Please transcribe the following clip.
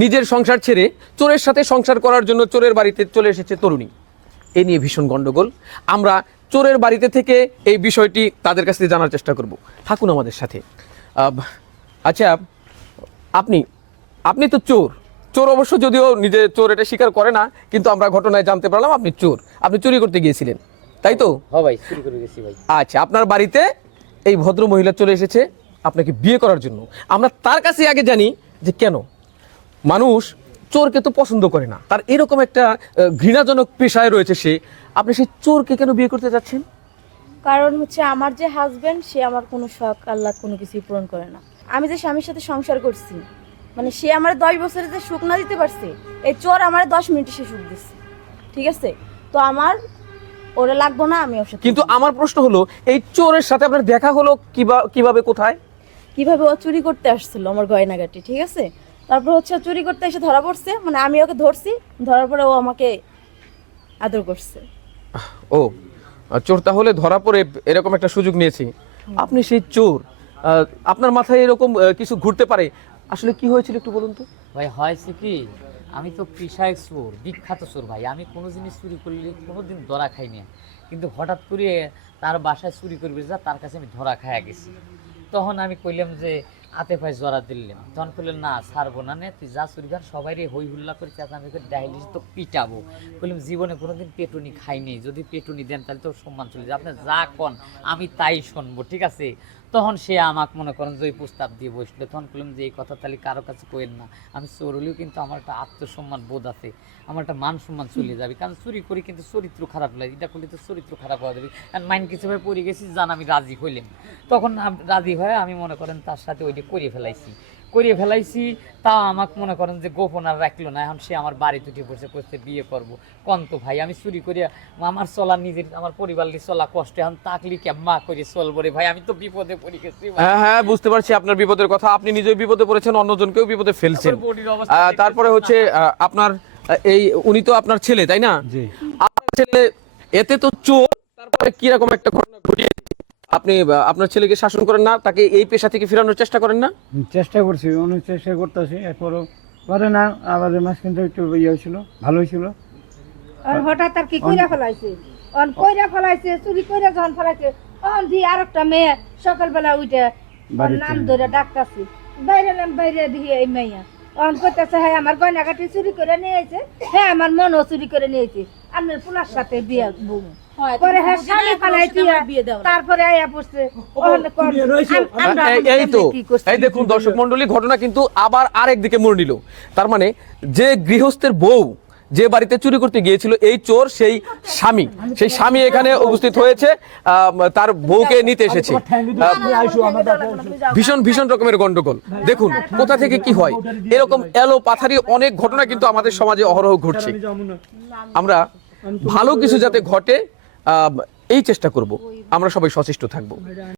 নিজের সংসার ছেড়ে চোরের সাথে সংসার করার জন্য চোরের বাড়িতে চলে এসেছে তরুণী। এ নিয়ে ভীষণ গন্ডগোল। আমরা চোরের বাড়িতে থেকে এই বিষয়টি তাদের কাছ থেকে জানার চেষ্টা করব। থাকুন আমাদের সাথে। আচ্ছা, আপনি আপনি তো চোর। চোর অবশ্য যদিও নিজে চোর এটা স্বীকার করে না, কিন্তু আমরা ঘটনায় জানতে পারলাম আপনি চোর। আপনি চুরি করতে গিয়েছিলেন, তাই তো? হ্যাঁ ভাই, চুরি করে গেছি ভাই। আচ্ছা, আপনার বাড়িতে এই ভদ্র মহিলা চলে এসেছে আপনাকে বিয়ে করার জন্য। আমরা তার কাছে আগে জানি যে কেন মানুষ চোরকে তো পছন্দ করে না, তার এরকম একটা ঘৃণাজনক পেশায় রয়েছে সে। আপনি সেই চোরকে কেন বিয়ে করতে যাচ্ছেন? কারণ হচ্ছে আমার যে হাজবেন্ড, সে আমার কোনো শখ আহ্লাদ কোনো কিছুই পূরণ করে না। আমি যে স্বামীর সাথে সংসার করছি, মানে সে আমার 10 বছরে যে সুখ না দিতে পারছে, এই চোর আমার 10 মিনিটে সে সুখ দিচ্ছে। ঠিক আছে, তো আমার ওরা লাগবো না, আমি ওর সাথে। কিন্তু আমার প্রশ্ন হলো, এই চোরের সাথে আপনার দেখা হলো কিভাবে, কোথায়? কিভাবে ও চুরি করতে আসছিল আমার গয়নাগাটি, ঠিক আছে। তারপর হচ্ছে ও চুরি করতে এসে ধরা পড়ছে, মানে আমি ওকে ধরছি, ধরার পরে ও আমাকে আদর করছে। ও, চোর তাহলে ধরা পড়ে এরকম একটা সুযোগ নিয়েছি। আপনি সেই চোর, আপনার মাথায় এরকম কিছু ঘুরতে পারে। আসলে কি হয়েছিল একটু বলুন তো। ভাই হয়েছে কি, আমি তো পেশায় চোর, বিখ্যাত চোর ভাই। আমি কোনো জিনিস চুরি করলে কোনোদিন ধরা খাই না, কিন্তু হঠাৎ করে তার বাসায় চুরি করবে যা, তার কাছে আমি ধরা খাইয়া গেছি। তখন আমি কইলাম যে হাতে পায়ে জড়া দিলাম, তখন কইলেন না ছাড়বো না, নে তুই যা চুরি কর। সবাই রে হই হুল্লা করে চেঁচামেচি করে ডাইলি তো পিটাবো। বললাম জীবনে কোনোদিন পেটুনি খাইনি, যদি পেটুনি দেন তাহলে তো সম্মান চলে যায়, আপনি যা কন আমি তাই শুনবো, ঠিক আছে। তখন সে আমাকে মনে করেন যে ওই প্রস্তাব দিয়ে বসলো। তখন বললাম যে এই কথা তাহলে কারো কাছে কইেন না, আমি চোর হলেও কিন্তু আমার একটা আত্মসম্মান বোধ আছে, আমার একটা মান সম্মান চলে যাবে। কারণ চুরি করি কিন্তু চরিত্র খারাপ লাগে, এটা করলে তো চরিত্র খারাপ হয়ে যাবে। কারণ মাইন্ড কিছু ভাবে পড়ে গেছি, জান আমি রাজি হইলাম। তখন রাজি হয়ে আমি মনে করেন তার সাথে ওইটা করিয়ে ফেলাইছি। তাও আমাকে মনে করেন যে গোপন আর রাখলো না। এখন সে আমার বাড়ি উঠে বসে করছে বিয়ে করবো। কন্ত ভাই আমি চুরি করি, আমার চলা নিজের আমার পরিবারের চলা কষ্ট, এখন তাকলি কেমা করে চলবো রে ভাই, আমি তো বিপদে পড়ে গেছি। হ্যাঁ হ্যাঁ, বুঝতে পারছি আপনার বিপদের কথা। আপনি নিজেই বিপদে পড়েছেন, অন্যজনকেও বিপদে ফেলছেন। তারপরে হচ্ছে আপনার এই উনি তো আপনার ছেলে, তাই না? জি। আপনার ছেলে এতে তো চোর, তারপরে কিরকম একটা ঘটনা ঘটিয়ে আপনি আপনার ছেলেকে শাসন করেন না, তাকে এই পেশা থেকে ফেরানোর চেষ্টা করেন না? চেষ্টা করছি, অনেক চেষ্টা করতেছি, এরপরও করে না। আবার মাছ কিন্তু একটু ইয়ে হয়েছিল, ভালো হয়েছিল। আর হঠাৎ আর কি কইরা ফেলাইছে, অন কইরা ফেলাইছে, চুরি কইরা যখন ফেলাইছে, তখন দি আরেকটা মেয়ে সকালবেলা উঠে ওর নাম ধরে ডাকতাছি, বাইরে দিয়ে এই মেয়া অন করতেছে, হ্যাঁ আমার গয়নাগাটি চুরি করে নিয়েছে, হ্যাঁ আমার মনও চুরি করে নিয়েছে, আপনার পোলার সাথে বিয়ে বউ। পরে হ্যাঁ স্বামী পালাই দিয়া তারপরে আয়া পড়ছে। এই তো, এই দেখুন দর্শক মন্ডলী, ঘটনা কিন্তু আবার আরেক দিকে মোড় নিল। তার মানে যে গৃহস্থের বউ যে বাড়িতে চুরি করতে গিয়েছিল, এই চোর সেই স্বামী এখানে উপস্থিত হয়েছে, তার বউকে নিতে এসেছে। ভীষণ রকমের গন্ডগোল। দেখুন কোথা থেকে কি হয়, এরকম এলো পাথারি অনেক ঘটনা কিন্তু আমাদের সমাজে অহরহ ঘটছে। আমরা ভালো কিছু যাতে ঘটে এই চেষ্টা করব, আমরা সবাই সচেষ্ট থাকবো।